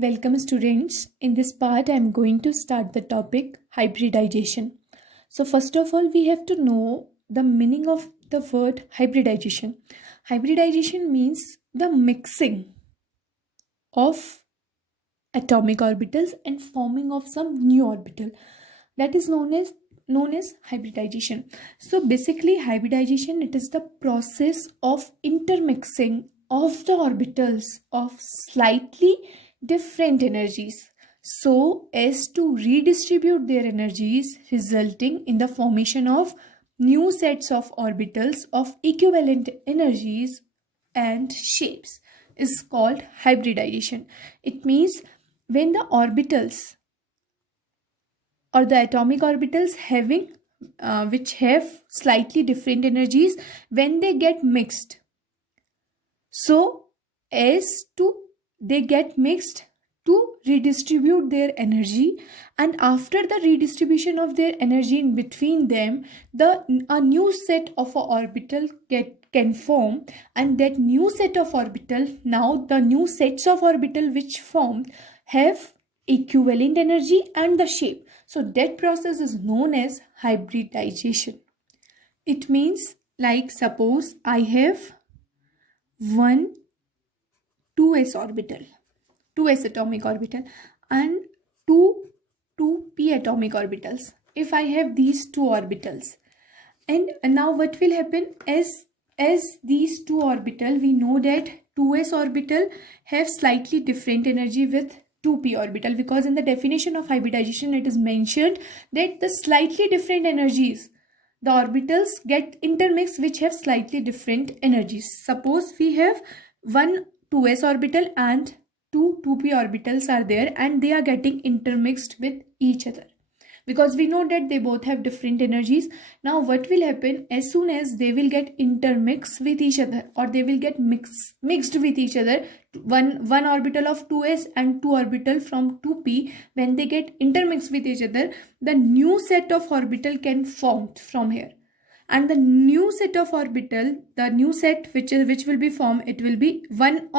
Welcome students. In this part I am going to start the topic hybridization. So first of all we have to know the meaning of the word hybridization. Hybridization means the mixing of atomic orbitals and forming of some new orbital. That is known as hybridization. So basically hybridization, it is the process of intermixing of the orbitals of slightly different energies so as to redistribute their energies, resulting in the formation of new sets of orbitals of equivalent energies and shapes, is called hybridization. It means when the orbitals or the atomic orbitals having which have slightly different energies, when they get mixed, so as to they get mixed to redistribute their energy, and after the redistribution of their energy in between them, a new set of a orbital can form, and that new set of orbital, now the new sets of orbital which formed have equivalent energy and the shape. So that process is known as hybridization. It means, like, suppose I have one 2s orbital, 2s atomic orbital, and two 2p atomic orbitals. If I have these two orbitals, and now what will happen, as these two orbital, we know that 2s orbital have slightly different energy with 2p orbital, because in the definition of hybridization it is mentioned that the slightly different energies, the orbitals get intermixed which have slightly different energies. Suppose we have one 2s orbital and two 2p orbitals are there, and they are getting intermixed with each other, because we know that they both have different energies. Now what will happen, as soon as they will get intermixed with each other, or they will get mixed with each other, one orbital of 2s and two orbital from 2p, when they get intermixed with each other, the new set of orbital can form from here. And the new set of orbital, the new set which will be formed, it will be one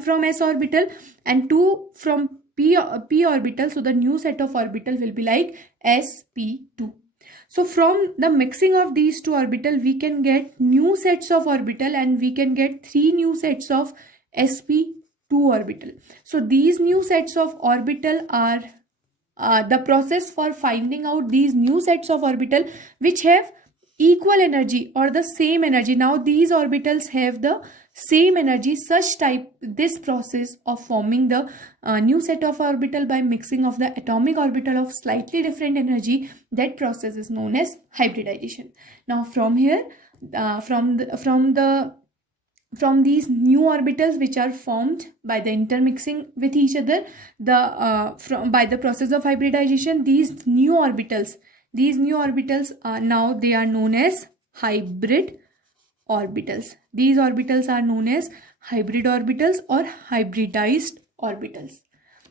from s orbital and two from p orbital. So the new set of orbital will be like sp2. So from the mixing of these two orbital, we can get new sets of orbital, and we can get three new sets of sp2 orbital. So these new sets of orbital are the process for finding out these new sets of orbital which have equal energy or the same energy. Now these orbitals have the same energy, such type, this process of forming the new set of orbital by mixing of the atomic orbital of slightly different energy, that process is known as hybridization. Now from here, from these new orbitals which are formed by the intermixing with each other, by the process of hybridization, these new orbitals are now, they are known as hybrid orbitals. These orbitals are known as hybrid orbitals or hybridized orbitals.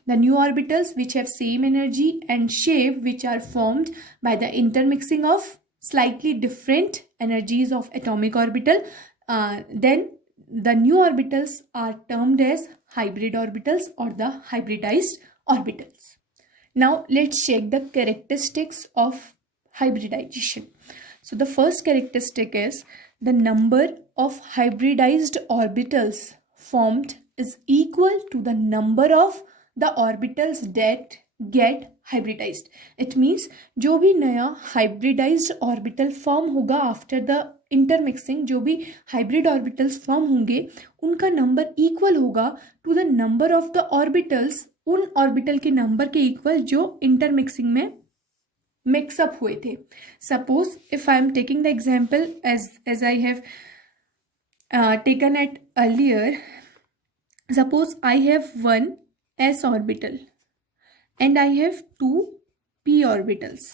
The new orbitals which have same energy and shape, which are formed by the intermixing of slightly different energies of atomic orbital, then the new orbitals are termed as hybrid orbitals or the hybridized orbitals. Now let's check the characteristics of hybridization. So the first characteristic is the number of hybridized orbitals formed is equal to the number of the orbitals that get hybridized. It means जो भी नया hybridized orbital form होगा after the intermixing, जो भी hybrid orbitals form होंगे, उनका नंबर equal होगा to the number of the orbitals, उन ऑर्बिटल के नंबर के इक्वल जो इंटरमिक्सिंग में मिक्सअप हुए थे. Suppose if I am taking the example as I have taken at earlier, suppose I have one s orbital and I have two p orbitals,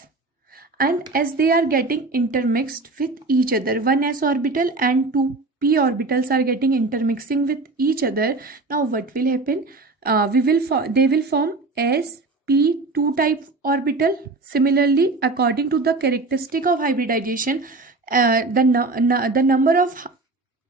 and as they are getting intermixed with each other, one s orbital and two p orbitals are getting intermixing with each other. Now what will happen, they will form sp2 type orbital. Similarly, according to the characteristic of hybridization, the number of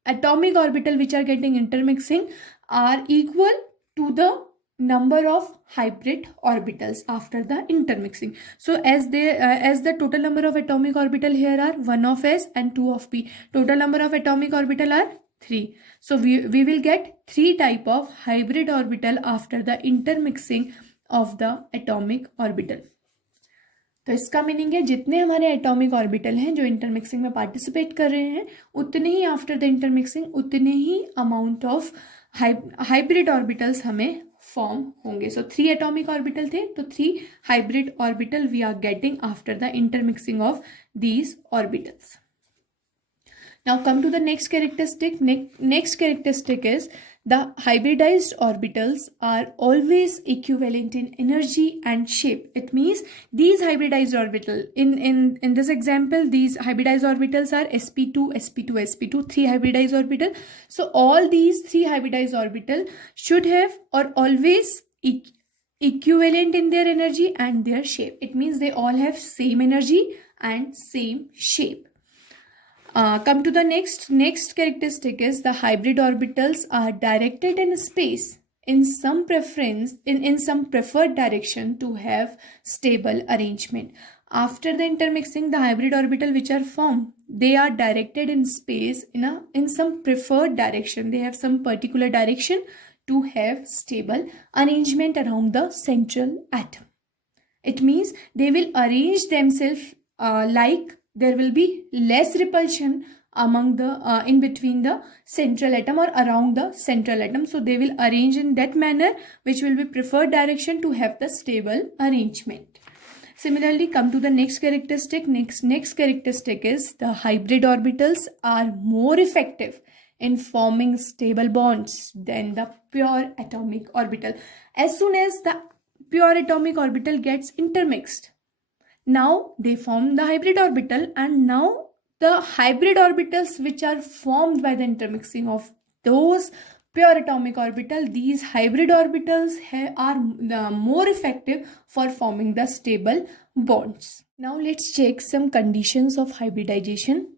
atomic orbital which are getting intermixing are equal to the number of hybrid orbitals after the intermixing. So as the total number of atomic orbital here are 1 of s and 2 of p, total number of atomic orbital are 3. So we will get 3 type of hybrid orbital after the intermixing of the atomic orbital. तो इसका meaning है जितने हमारे atomic orbital हैं जो intermixing में participate कर रहे हैं, उतने ही आफ्टर द इंटरमिक्सिंग उतने ही अमाउंट ऑफ हाइब्रिड ऑर्बिटल्स हमें फॉर्म होंगे. सो 3 एटॉमिक ऑर्बिटल थे, तो 3 hybrid orbital we are getting after the intermixing of these orbitals. Now come to the next characteristic. Next characteristic is the hybridized orbitals are always equivalent in energy and shape. It means these hybridized orbital in this example, these hybridized orbitals are sp2, sp2, sp2, 3 hybridized orbital. So all these 3 hybridized orbital should have or always equivalent in their energy and their shape. It means they all have same energy and same shape. Come to the next characteristic is the hybrid orbitals are directed in space in some preferred direction to have stable arrangement. After the intermixing, the hybrid orbital which are formed, they are directed in space in some preferred direction. They have some particular direction to have stable arrangement around the central atom. It means they will arrange themselves like there will be less repulsion among the in between the central atom or around the central atom. So they will arrange in that manner which will be preferred direction to have the stable arrangement. Similarly, come to the next characteristic. Next characteristic is the hybrid orbitals are more effective in forming stable bonds than the pure atomic orbital. As soon as the pure atomic orbital gets intermixed, now they form the hybrid orbital, and now the hybrid orbitals which are formed by the intermixing of those pure atomic orbital, these hybrid orbitals are more effective for forming the stable bonds. Now let's check some conditions of hybridization.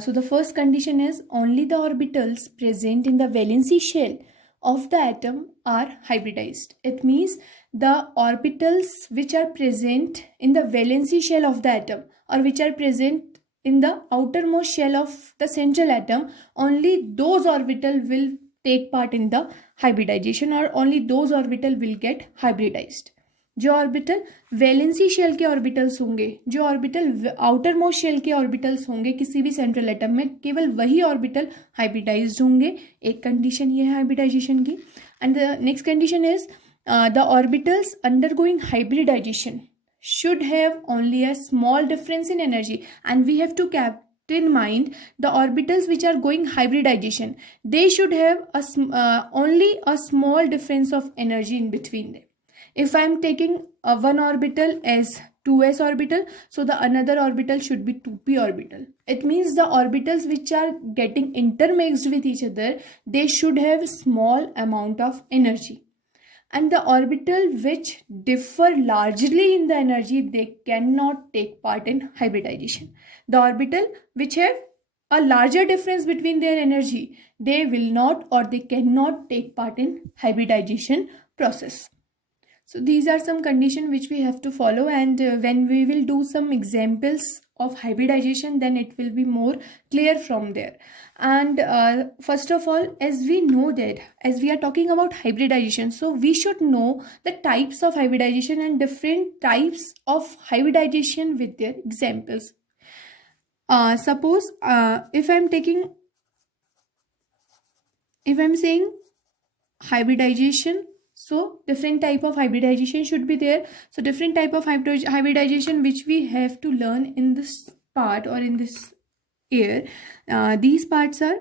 So the first condition is only the orbitals present in the valency shell of the atom are hybridized. It means the orbitals which are present in the valency shell of the atom or which are present in the outermost shell of the central atom, only those orbital will take part in the hybridization or only those orbital will get hybridized. जो orbital valency shell के orbitals होंगे, जो orbital outer most shell के orbitals होंगे किसी भी central atom में, केवल वही ऑर्बिटल हाइब्रिडाइज्ड होंगे. एक कंडीशन ये है हाइब्रिडाइजेशन की. And the next condition is the orbitals undergoing hybridization should have only a small difference in energy, and we have to keep in mind the orbitals which are going hybridization, they should have only a small difference of energy in between them. If I am taking one orbital as 2s orbital, so the another orbital should be 2p orbital. It means the orbitals which are getting intermixed with each other, they should have small amount of energy. And the orbital which differ largely in the energy, they cannot take part in hybridization. The orbital which have a larger difference between their energy, they will not or they cannot take part in hybridization process. So these are some conditions which we have to follow, and when we will do some examples of hybridization, then it will be more clear from there. And first of all, as we know that as we are talking about hybridization, so we should know the types of hybridization and different types of hybridization with their examples. Suppose if I'm saying hybridization, so different type of hybridization should be there. So different type of hybridization which we have to learn in this part or in this year. These parts are,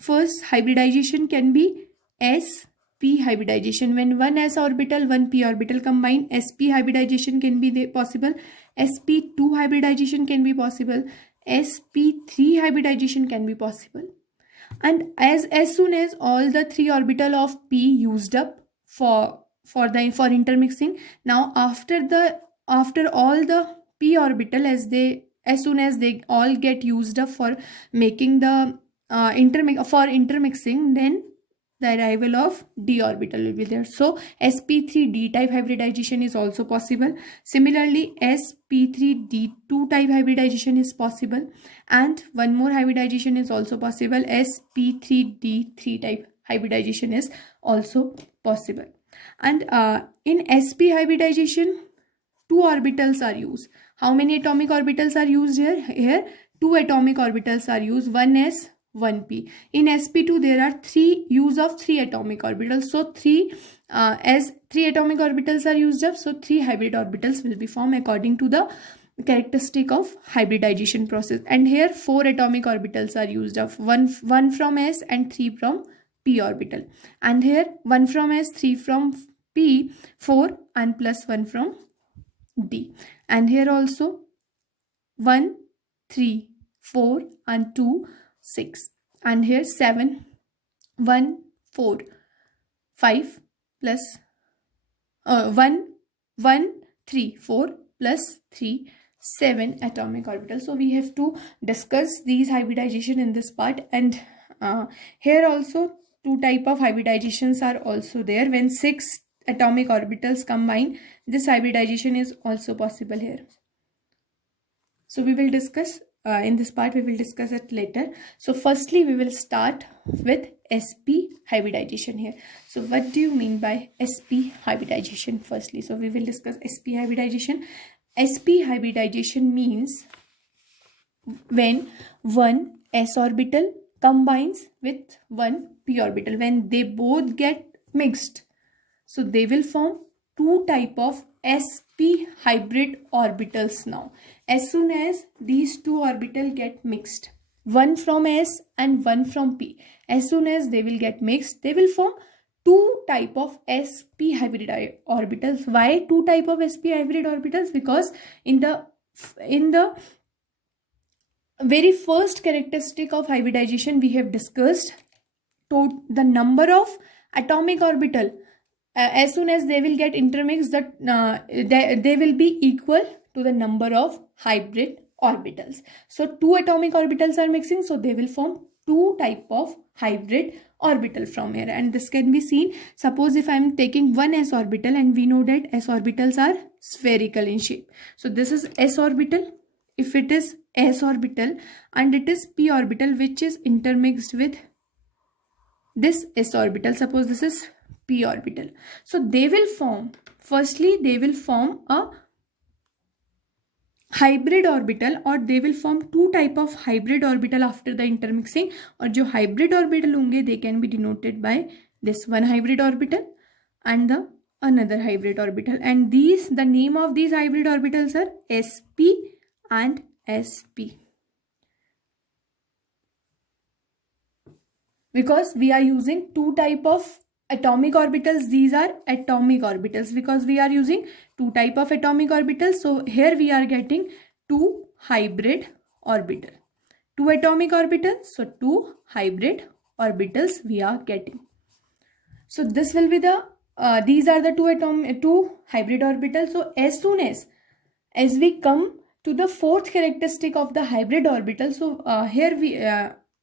first hybridization can be sp hybridization, when one s orbital one p orbital combine. Sp hybridization can be possible. sp2 hybridization can be possible. sp3 hybridization can be possible. And as soon as all the 3 orbital of p used up for intermixing, now after all the p orbital, as soon as they all get used up for making the intermixing, then the arrival of d orbital will be there. So sp3d type hybridization is also possible. Similarly, sp3d2 type hybridization is possible, and one more hybridization is also possible. sp3d3 type hybridization is also possible. And in sp hybridization, two orbitals are used. How many atomic orbitals are used here? Here two atomic orbitals are used, 1s 1p. In sp2 there are use of three atomic orbitals, so as three atomic orbitals are used up, so three hybrid orbitals will be formed according to the characteristic of hybridization process. And here four atomic orbitals are used up, one from s and three from p orbital, and here one from s, three from p, 4 and plus one from d. And here also 1 3 4 and 2 6, and here 7 1 4 5 plus 1 1 3 4 plus 3 7 atomic orbitals. So we have to discuss these hybridization in this part. And here also two type of hybridizations are also there. When 6 atomic orbitals combine, this hybridization is also possible here. So we will discuss in this part, we will discuss it later. So firstly we will start with sp hybridization here. So what do you mean by sp hybridization firstly? So we will discuss sp hybridization. Sp hybridization means when one s orbital combines with one p orbital, when they both get mixed, so they will form two type of sp hybrid orbitals. Now as soon as these two orbitals get mixed, one from s and one from p, as soon as they will get mixed, they will form two type of sp hybrid orbitals. Why two type of sp hybrid orbitals? Because in the very first characteristic of hybridization we have discussed the number of atomic orbital. As soon as they will get intermixed, that they will be equal to the number of hybrid orbitals. So two atomic orbitals are mixing, so they will form two type of hybrid orbital from here. And this can be seen, suppose if I am taking one s orbital, and we know that s orbitals are spherical in shape. So this is s orbital. If it is s orbital and it is p orbital which is intermixed with this s orbital, suppose this is p orbital, so they will form, firstly they will form a hybrid orbital, or they will form two type of hybrid orbital after the intermixing. और जो hybrid orbital होंगे, they can be denoted by this one hybrid orbital and the another hybrid orbital, and the name of these hybrid orbitals are sp and sp. Because we are using two type of atomic orbitals, these are atomic orbitals, because we are using two type of atomic orbitals. So here we are getting two hybrid orbital, two atomic orbitals, so two hybrid orbitals we are getting. So this will be the these are the two hybrid orbitals. So as soon as we come to the fourth characteristic of the hybrid orbital, so here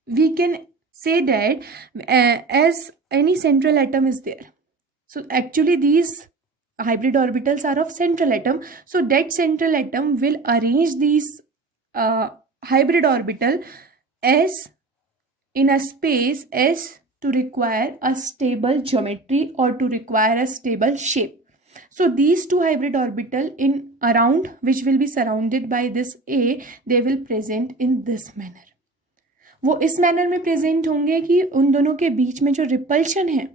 we can say that as any central atom is there. So actually these hybrid orbitals are of central atom. So that central atom will arrange these hybrid orbital as in a space as to require a stable geometry or to require a stable shape. So these two hybrid orbital in around which will be surrounded by this A, they will present in this manner. वो इस manner में present होंगे कि उन दोनों के बीच में जो रिपल्शन है,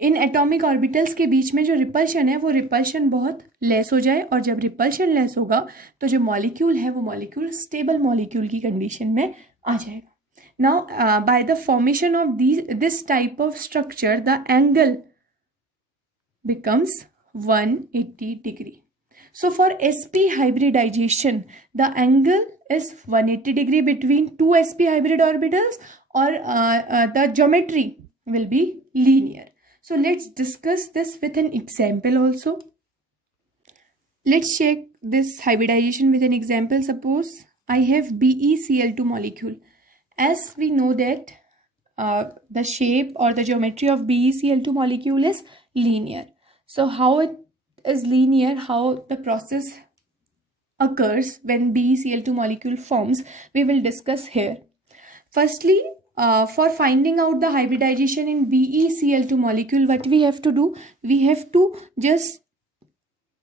इन एटॉमिक ऑर्बिटल्स के बीच में जो रिपल्शन है वो रिपल्शन बहुत लेस हो जाए, और जब रिपल्शन लेस होगा तो जो मॉलिक्यूल है वो मॉलिक्यूल स्टेबल मॉलिक्यूल की कंडीशन में आ जाएगा. Now by the formation of this type of structure the angle becomes 180 degree. So for sp hybridization, the angle is 180 degree between two sp hybrid orbitals, or the geometry will be linear. So let's discuss this with an example also. Let's check this hybridization with an example. Suppose I have BeCl2 molecule. As we know that the shape or the geometry of BeCl2 molecule is linear. So how it is linear, how the process occurs when BeCl2 molecule forms, we will discuss here. Firstly, for finding out the hybridization in BeCl2 molecule, what we have to do, we have to just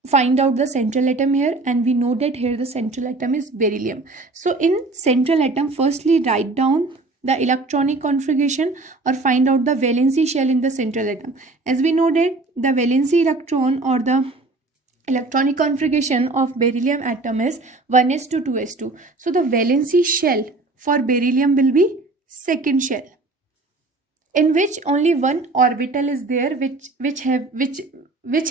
find out the central atom here, and we know that here the central atom is beryllium. So in central atom, firstly write down the electronic configuration or find out the valency shell in the central atom. As we know that the valency electron or the electronic configuration of beryllium atom is 1s2 2s2. So the valency shell for beryllium will be second shell, in which only one orbital is there which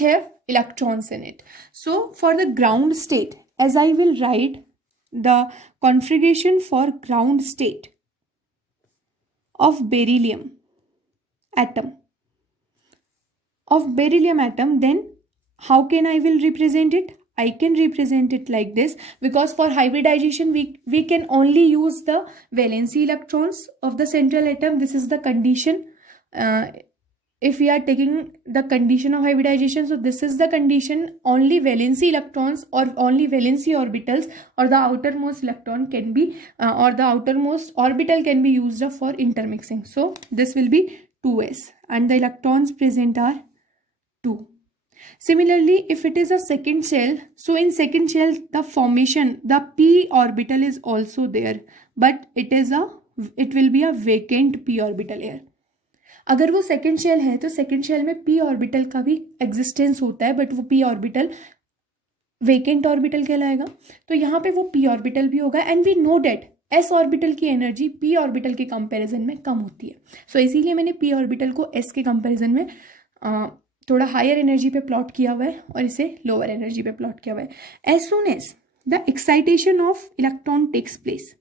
have electrons in it. So for the ground state, as I will write the configuration for ground state of beryllium atom, then how can I will represent it? I can represent it like this, because for hybridization we can only use the valency electrons of the central atom. This is the condition. If we are taking the condition of hybridization, so this is the condition: only valency electrons or only valency orbitals or the outermost electron can be or the outermost orbital can be used for intermixing. So this will be 2s and the electrons present are 2. Similarly, if it is a second shell, so in second shell the formation, the p orbital is also there, but it will be a vacant p orbital here. अगर वो second shell है तो second shell में p orbital का भी existence होता है, but वो p ऑर्बिटल वेकेंट ऑर्बिटल कहलाएगा. तो यहाँ पे वो p ऑर्बिटल भी होगा. And we know that s orbital की एनर्जी p ऑर्बिटल के कंपैरिजन में कम होती है. सो इसीलिए मैंने p ऑर्बिटल को s के कंपैरिजन में थोड़ा हायर एनर्जी पे प्लॉट किया हुआ है और इसे लोअर एनर्जी पे प्लॉट किया हुआ है. As soon as the excitation of electron takes place,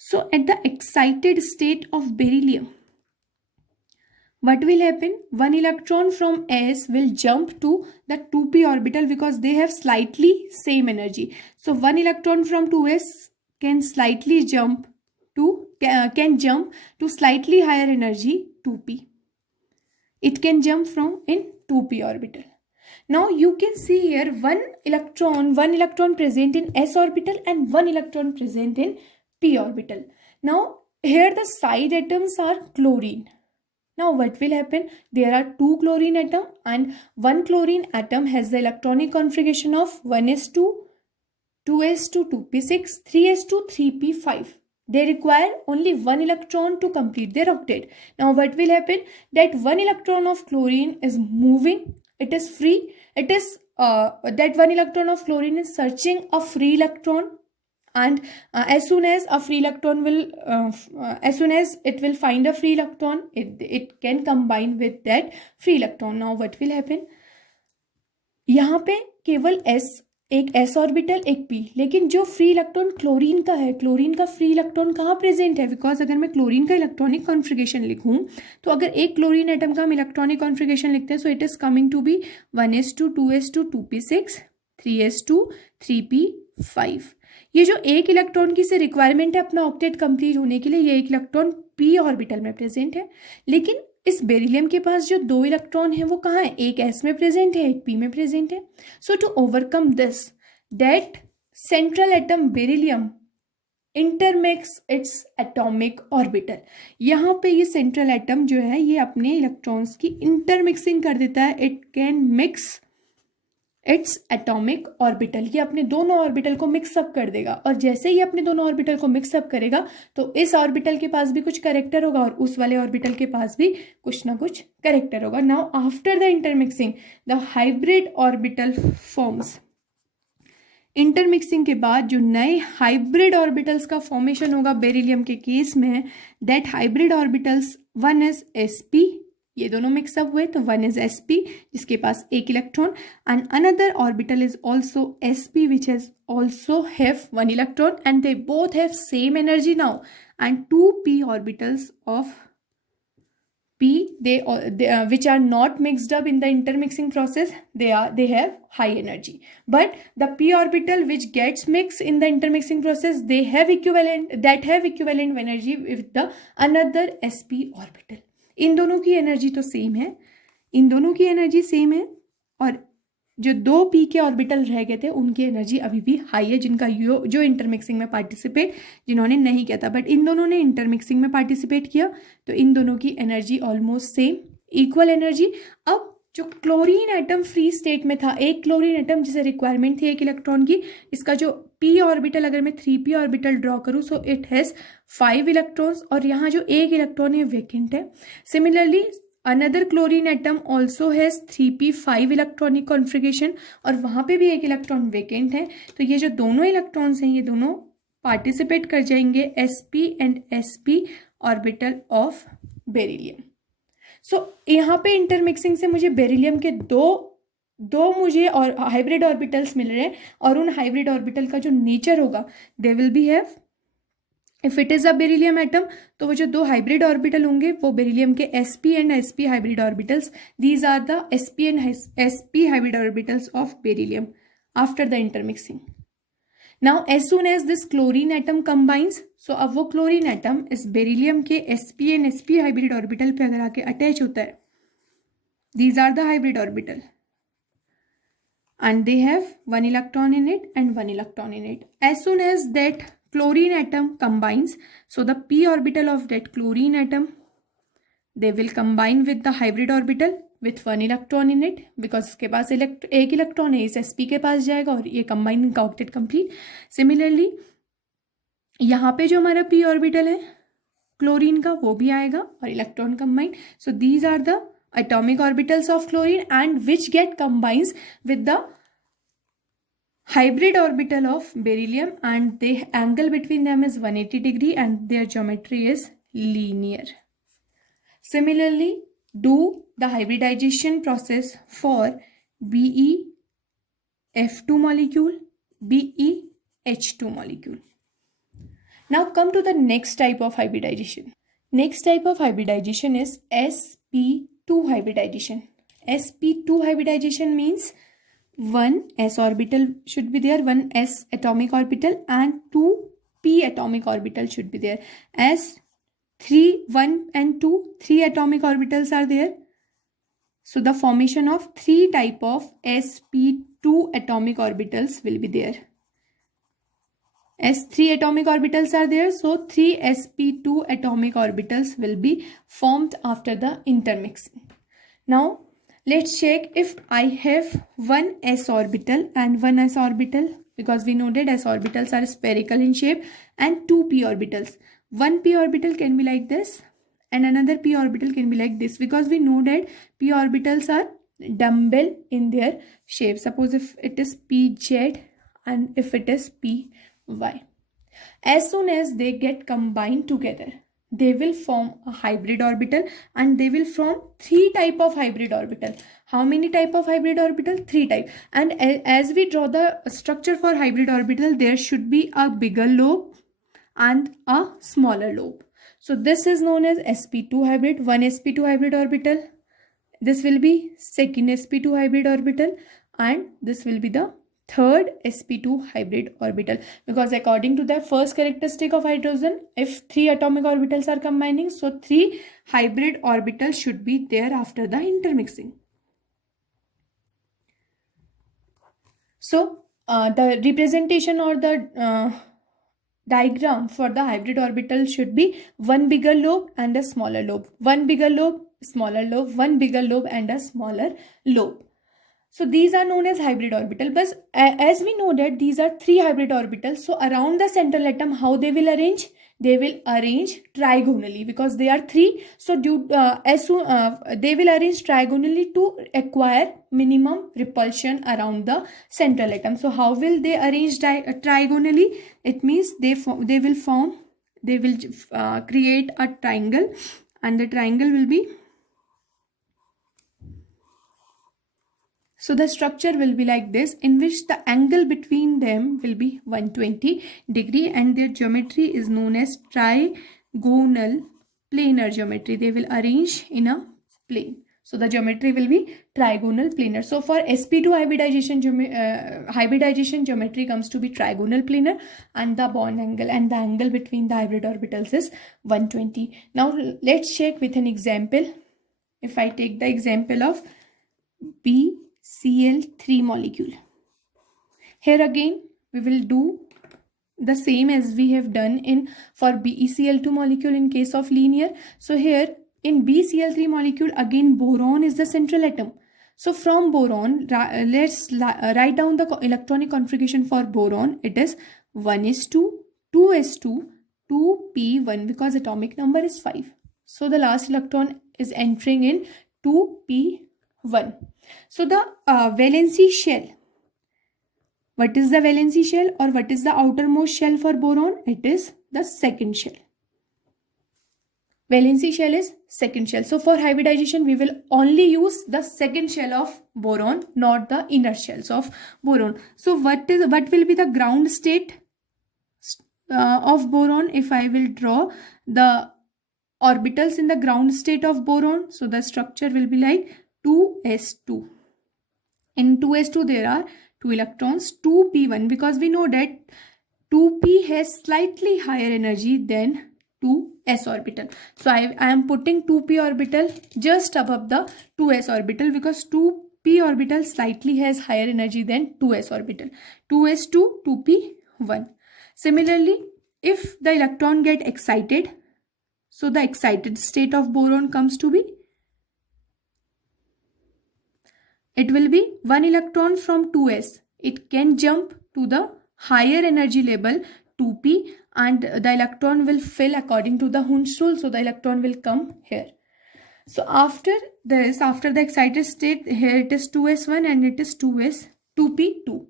so at the excited state of beryllium, what will happen? One electron from S will jump to the 2p orbital because they have slightly same energy. So one electron from 2s can jump to slightly higher energy 2p. It can jump from in 2p orbital. Now you can see here one electron present in s orbital and one electron present in p orbital. Now here the side atoms are chlorine. Now what will happen? There are two chlorine atom and one chlorine atom has the electronic configuration of 1s2 2s2 2p6 3s2 3p5. They require only one electron to complete their octet. Now what will happen? That one electron of chlorine is moving. It is free. It is that one electron of chlorine is searching a free electron. And as soon as it will find a free electron, it can combine with that free electron. Now what will happen? यहाँ पे केवल एक s orbital एक p, लेकिन जो free electron chlorine का है, chlorine का फ्री इलेक्ट्रॉन कहाँ प्रेजेंट है? बिकॉज अगर मैं क्लोरीन का इलेक्ट्रॉनिक कॉन्फ़िगरेशन लिखूँ तो अगर एक क्लोरीन एटम का हम इलेक्ट्रॉनिक कॉन्फ़िगरेशन लिखते हैं, so it is coming to be 1s2 2s2 2p6 3s2 3p5. ये जो एक इलेक्ट्रॉन की से रिक्वायरमेंट है अपना ऑक्टेट कंप्लीट होने के लिए, ये एक इलेक्ट्रॉन p ऑर्बिटल में प्रेजेंट है. लेकिन इस बेरिलियम के पास जो दो इलेक्ट्रॉन है वो कहाँ है? एक s में प्रेजेंट है, एक p में प्रेजेंट है. So to overcome this, that central atom beryllium intermix its atomic orbital. यहाँ पे ये सेंट्रल एटम जो है ये अपने इलेक्ट्रॉन्स की इंटरमिक्सिंग कर देता है. It can mix it's atomic orbital. ये अपने दोनों ऑर्बिटल को मिक्सअप कर देगा, और जैसे ही अपने दोनों ऑर्बिटल को मिक्सअप करेगा तो इस ऑर्बिटल के पास भी कुछ करेक्टर होगा और उस वाले ऑर्बिटल के पास भी कुछ ना कुछ करेक्टर होगा. Now after the intermixing the hybrid orbital forms. Intermixing के बाद जो नए हाइब्रिड ऑर्बिटल्स का फॉर्मेशन होगा बेरिलियम के केस में, that hybrid orbitals, one is sp, ये दोनों मिक्सअप हुए तो वन इज sp जिसके पास एक electron, and another orbital is also sp which has also have one electron, and they both have same energy now, and 2p orbitals of which are not mixed up in the intermixing process, they have high energy. But the p orbital which gets mixed in the intermixing process, they have equivalent energy with the another sp orbital. इन दोनों की energy तो same है, और जो दो P के orbital रह गए थे उनकी एनर्जी अभी भी हाई है, जिनका जो इंटरमिक्सिंग में पार्टिसिपेट जिन्होंने नहीं किया था, बट इन दोनों ने इंटरमिक्सिंग में पार्टिसिपेट किया, तो इन दोनों की energy almost same, equal energy. अब जो क्लोरीन एटम फ्री स्टेट में था, एक क्लोरीन एटम जिसे रिक्वायरमेंट थी 1 इलेक्ट्रॉन की, इसका जो पी ऑर्बिटल अगर मैं 3p ऑर्बिटल ड्रॉ करूं, सो इट हैज 5 इलेक्ट्रॉन्स, और यहाँ जो 1 इलेक्ट्रॉन है वेकेंट है। Similarly another chlorine atom also has 3p 5 electronic configuration, और वहाँ पे भी 1 इलेक्ट्रॉन वेकेंट है। तो ये जो दोनों इलेक्ट्रॉन्स हैं, ये दोनों पार्टिसिपेट कर जाएंगे sp and sp orbital of beryllium. So यहाँ पे इंटरमिक्सिंग से मुझे बेरिलियम के दो मुझे और हाइब्रिड ऑर्बिटल्स मिल रहे हैं, और उन हाइब्रिड ऑर्बिटल का जो नेचर होगा, they will be have, if it is a beryllium atom, तो वो जो दो हाइब्रिड ऑर्बिटल होंगे वो बेरिलियम के sp and sp hybrid orbitals, these are the sp and sp hybrid orbitals of beryllium after the intermixing. Now as soon as this chlorine atom combines, so अब वो chlorine atom इस beryllium के sp and sp hybrid orbital पे अगर आके attach होता है, these are the hybrid orbital and they have 1 electron in it and 1 electron in it. As soon as that chlorine atom combines, so the p orbital of that chlorine atom, they will combine with the hybrid orbital with 1 electron in it, because इसके पास एक electron है, इस sp के पास जाएगा और ये combine इनका octet complete. Similarly यहाँ पे जो हमारा p ऑर्बिटल है क्लोरीन का, वो भी आएगा और electron combine. So these are the atomic orbitals of chlorine and which get combines with the hybrid orbital of beryllium, and the angle between them is 180 degree and their geometry is linear. Similarly, do the hybridization process for BeF2 molecule, BeH2 molecule. Now come to the next type of hybridization. Next type of hybridization is sp2 hybridization. sp2 hybridization means one s orbital should be there, one s atomic orbital, and two p atomic orbital should be there. As 1 and 2, 3 atomic orbitals are there, so the formation of 3 type of sp2 atomic orbitals will be there. As 3 atomic orbitals are there, so 3 sp2 atomic orbitals will be formed after the intermixing. Now let's check if I have one s orbital and one s orbital, because we know that s orbitals are spherical in shape, and 2 p orbitals. One p orbital can be like this and another p orbital can be like this, because we know that p orbitals are dumbbell in their shape. Suppose if it is pz and if it is py. As soon as they get combined together, they will form a hybrid orbital, and they will form 3 type of hybrid orbital. How many type of hybrid orbital? 3 type. And as we draw the structure for hybrid orbital, there should be a bigger lobe and a smaller lobe. So this is known as sp2 hybrid, one sp2 hybrid orbital. This will be second sp2 hybrid orbital, and this will be the third sp2 hybrid orbital, because according to the first characteristic of hydrogen, if 3 atomic orbitals are combining, so 3 hybrid orbitals should be there after the intermixing. So the representation or the diagram for the hybrid orbital should be one bigger lobe and a smaller lobe, one bigger lobe, smaller lobe, one bigger lobe and a smaller lobe. So these are known as hybrid orbital. But as we know that these are 3 hybrid orbitals, so around the central atom, how they will arrange? They will arrange trigonally, because they are 3. So they will arrange trigonally to acquire minimum repulsion around the central atom. So how will they arrange trigonally? It means they will create a triangle, and the triangle will be, so the structure will be like this, in which the angle between them will be 120 degree, and their geometry is known as trigonal planar geometry. They will arrange in a plane. So the geometry will be trigonal planar. So for sp2 hybridization geometry comes to be trigonal planar, and the bond angle and the angle between the hybrid orbitals is 120. Now let's check with an example. If I take the example of BCl3 molecule. Here again we will do the same as we have done in for BeCl2 molecule in case of linear. So here in BCl3 molecule, again boron is the central atom. So from boron, let's write down the electronic configuration for boron. It is 1s2, 2s2, 2p1, because atomic number is 5. So the last electron is entering in 2p1. So the valency shell. What is the valency shell, or what is the outermost shell for boron? It is the second shell. Valency shell is second shell. So for hybridization, we will only use the second shell of boron, not the inner shells of boron. So what will be the ground state of boron? If I will draw the orbitals in the ground state of boron, so the structure will be like 2s2. In 2s2 there are 2 electrons, 2p1, because we know that 2p has slightly higher energy than 2s orbital. So I am putting 2p orbital just above the 2s orbital, because 2p orbital slightly has higher energy than 2s orbital. 2s2, 2p1. Similarly, if the electron get excited, so the excited state of boron comes to be, it will be 1 electron from 2s. It can jump to the higher energy level 2p, and the electron will fill according to the Hund's rule. So the electron will come here. So after this, after the excited state, here it is 2s1 and it is 2p2.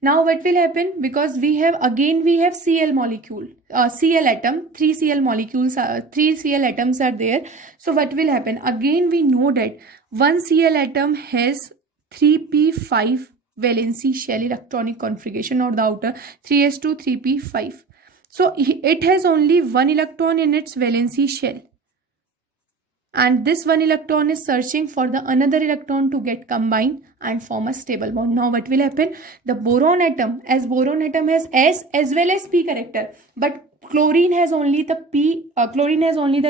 Now what will happen? Because we have Cl molecule, Cl atom, 3 Cl molecules, 3 Cl atoms are there. So what will happen? Again we know that one Cl atom has 3p5 valency shell electronic configuration, or the outer 3s2, 3p5. So it has only 1 electron in its valency shell, and this 1 electron is searching for the another electron to get combined and form a stable bond. Now what will happen? The boron atom, as boron atom has S as well as P character, but chlorine has only the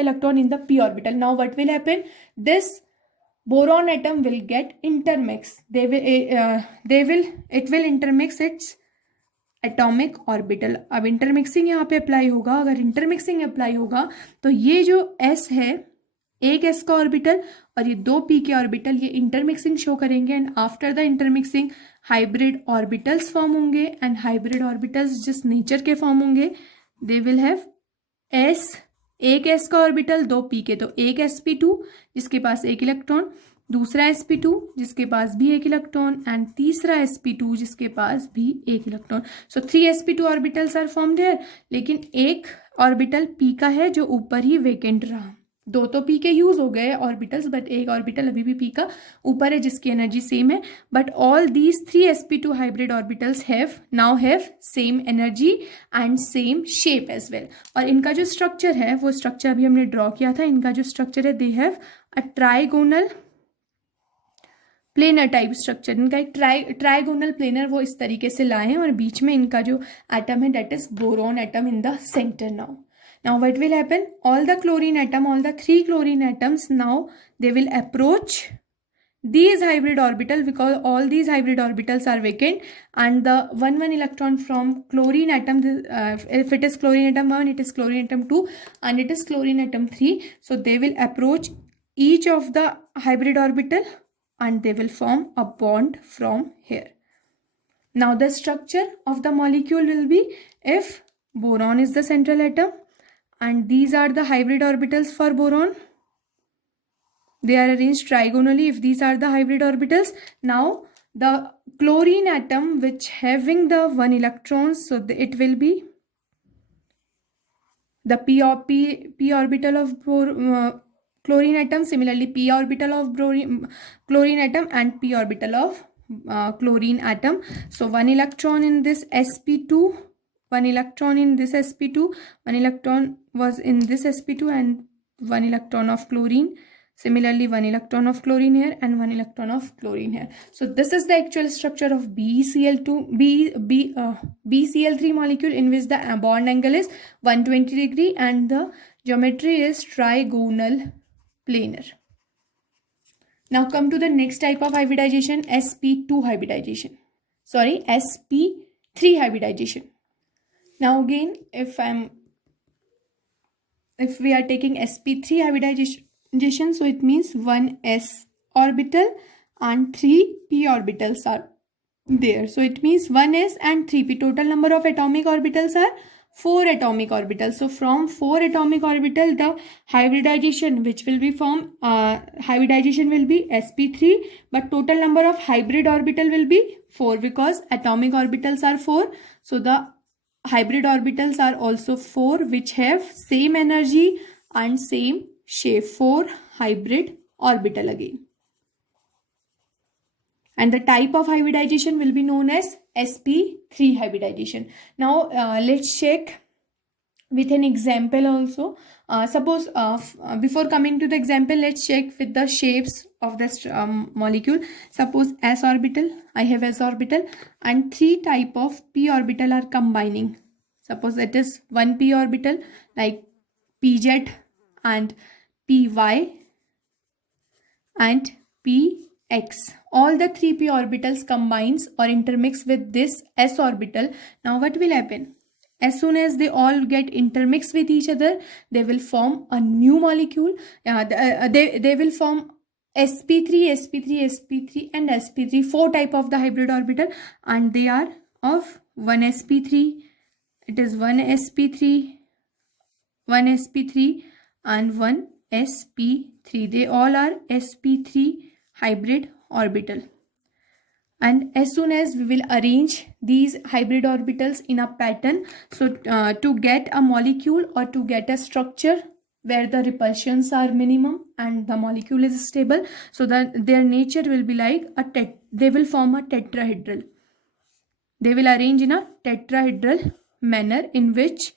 electron in the p orbital. Now what will happen? This boron atom will get intermixed. It will intermix its atomic orbital. अब intermixing यहाँ पे apply होगा. अगर intermixing apply होगा तो ये जो S है, एक S का ऑर्बिटल और ये 2 P के ऑर्बिटल, ये इंटरमिक्सिंग शो करेंगे. And after the intermixing hybrid orbitals form होंगे. एंड हाइब्रिड ऑर्बिटल्स जिस नेचर के फॉर्म होंगे, दे विल हैव S, एक S का ऑर्बिटल, 2 P के, तो एक sp2 जिसके पास एक इलेक्ट्रॉन, दूसरा sp2 जिसके पास भी एक इलेक्ट्रॉन, एंड तीसरा sp2 जिसके पास भी एक electron. So 3 sp2 orbitals are formed है, लेकिन एक ऑर्बिटल p का है जो ऊपर ही वेकेंट रहा. 2 तो p के यूज हो गए ऑर्बिटल्स, बट एक ऑर्बिटल अभी भी p का ऊपर है जिसकी एनर्जी सेम है. But all these 3 sp2 hybrid orbitals now have same energy and same shape as well. और इनका जो स्ट्रक्चर है, वो स्ट्रक्चर अभी हमने ड्रॉ किया था. इनका जो स्ट्रक्चर है, they have a trigonal planar type structure. इनका एक ट्राइगोनल प्लेनर वो इस तरीके से लाए हैं, और बीच में इनका जो एटम है, that is boron atom in the centre. Now what will happen? All the 3 chlorine atoms, now they will approach these hybrid orbital, because all these hybrid orbitals are vacant, and the one electron from chlorine atom, if it is chlorine atom 1, it is chlorine atom 2, and it is chlorine atom 3. So they will approach each of the hybrid orbital and they will form a bond from here. Now the structure of the molecule will be, if boron is the central atom and these are the hybrid orbitals for boron, they are arranged trigonally if these are the hybrid orbitals. Now the chlorine atom which having the 1 electrons, so it will be the p orbital of chlorine atom, similarly p orbital of chlorine atom, and p orbital of chlorine atom. So 1 electron in this sp2, 1 electron in this sp2, 1 electron was in this sp2, and 1 electron of chlorine. Similarly, 1 electron of chlorine here and 1 electron of chlorine here. So this is the actual structure of BeCl3 molecule, in which the bond angle is 120 degree and the geometry is trigonal planar. Now come to the next type of hybridization, sp2 hybridization. Sorry, sp3 hybridization. Now again, if we are taking sp3 hybridization, so it means 1 s orbital and 3 p orbitals are there. So it means 1 s and 3 p. Total number of atomic orbitals are 4 atomic orbitals. So from 4 atomic orbital, the hybridization which will be formed, hybridization will be sp3, but total number of hybrid orbital will be 4, because atomic orbitals are 4. So the hybrid orbitals are also 4, which have same energy and same shape. 4 hybrid orbital again. And the type of hybridization will be known as sp3 hybridization. Now let's check with an example also. Suppose before coming to the example, let's check with the shapes of this molecule. Suppose s orbital, I have s orbital, and 3 type of p orbital are combining. Suppose it is 1 p orbital like pz and py and px. All the 3p orbitals combines or intermix with this s orbital. Now what will happen? As soon as they all get intermixed with each other, they will form a new molecule. They will form sp3, sp3, sp3 and sp3, 4 type of the hybrid orbital, and they are of 1 sp3. It is 1 sp3, 1 sp3 and 1 sp3. They all are sp3 hybrid orbital. And as soon as we will arrange these hybrid orbitals in a pattern, so to get a molecule or to get a structure where the repulsions are minimum and the molecule is stable, so that their nature will be like they will form a tetrahedral. They will arrange in a tetrahedral manner, in which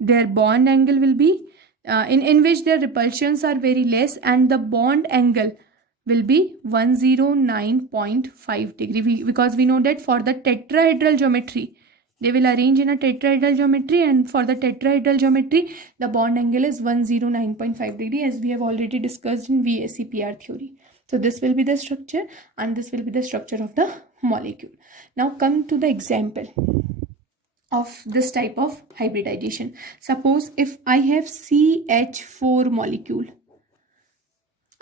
their bond angle will be in which their repulsions are very less, and the bond angle will be 109.5 degree, because we know that for the tetrahedral geometry they will arrange in a tetrahedral geometry, and for the tetrahedral geometry the bond angle is 109.5 degree, as we have already discussed in VSEPR theory. So this will be the structure, and this will be the structure of the molecule. Now come to the example of this type of hybridization. Suppose if I have CH4 molecule.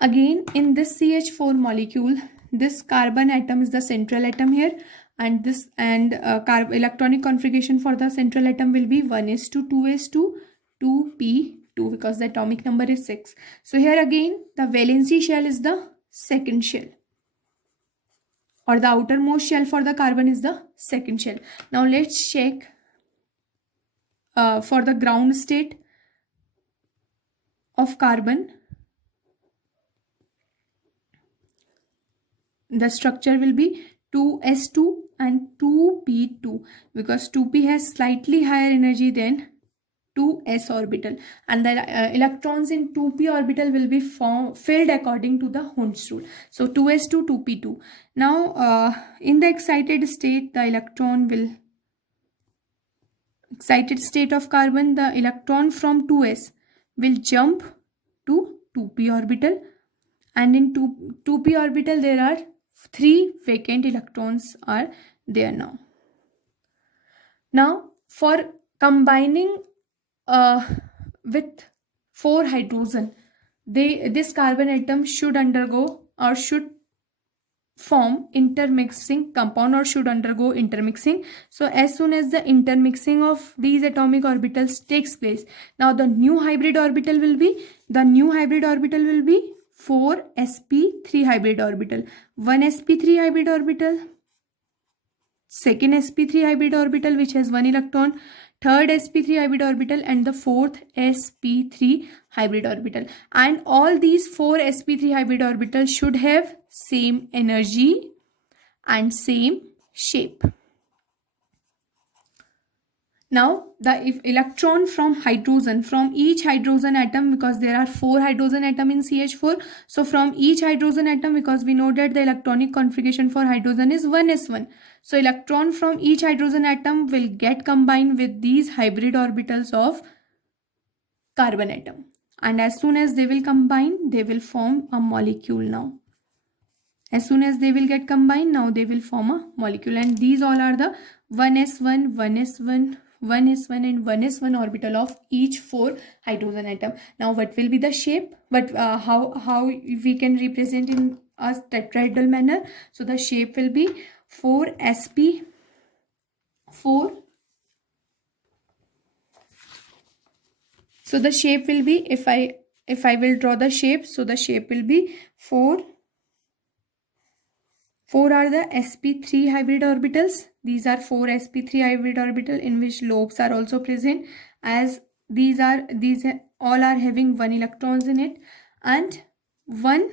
Again, in this CH4 molecule, this carbon atom is the central atom here, and this electronic configuration for the central atom will be 1s2, 2s2, 2p2, because the atomic number is 6. So here again the valency shell is the second shell, or the outermost shell for the carbon is the second shell. Now let's check for the ground state of carbon. The structure will be 2s2 and 2p2, because 2p has slightly higher energy than 2s orbital, and the electrons in 2p orbital will be filled according to the Hund's rule. So 2s2, 2p2. Now in the excited state, the excited state of carbon, the electron from 2s will jump to 2p orbital, and in 2p orbital there are 3 vacant electrons are there now. Now for combining with 4 hydrogen, this carbon atom should undergo or should form intermixing compound, or should undergo intermixing. So as soon as the intermixing of these atomic orbitals takes place, now the new hybrid orbital will be 4 sp3 hybrid orbital. 1 sp3 hybrid orbital, second sp3 hybrid orbital which has 1 electron, third sp3 hybrid orbital, and the fourth sp3 hybrid orbital. And all these 4 sp3 hybrid orbitals should have same energy and same shape. Now the electron from hydrogen, from each hydrogen atom, because there are 4 hydrogen atom in CH4, so from each hydrogen atom, because we know that the electronic configuration for hydrogen is 1s1, so electron from each hydrogen atom will get combined with these hybrid orbitals of carbon atom, and as soon as they will combine, they will form a molecule. Now as soon as they will get combined, now they will form a molecule, and these all are the 1s1, 1s1, 1s1 and 1s1 orbital of each 4 hydrogen atom. Now what will be the shape? But how we can represent in a tetrahedral manner? So the shape will be 4sp4. So the shape will be, if I will draw the shape, so the shape will be 4 are the sp3 hybrid orbitals. These are 4 sp3 hybrid orbital in which lobes are also present, as these all are having 1 electrons in it, and 1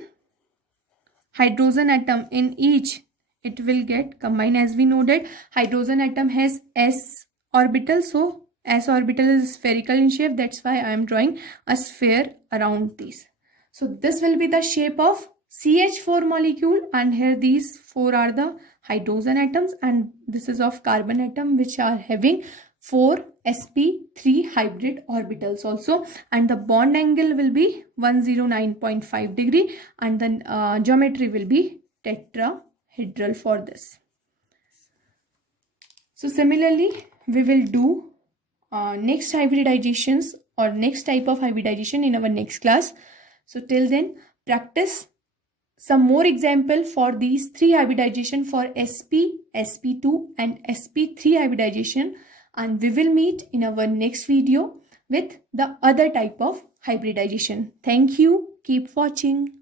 hydrogen atom in each, it will get combined. As we know that hydrogen atom has s orbital, so s orbital is spherical in shape, that's why I am drawing a sphere around these. So this will be the shape of CH4 molecule, and here these 4 are the hydrogen atoms, and this is of carbon atom, which are having 4 sp3 hybrid orbitals also, and the bond angle will be 109.5 degree, and then geometry will be tetrahedral for this. So similarly we will do next hybridizations or next type of hybridization in our next class. So till then, practice some more example for these 3 hybridization for sp, sp2 and sp3 hybridization, and we will meet in our next video with the other type of hybridization. Thank you. Keep watching.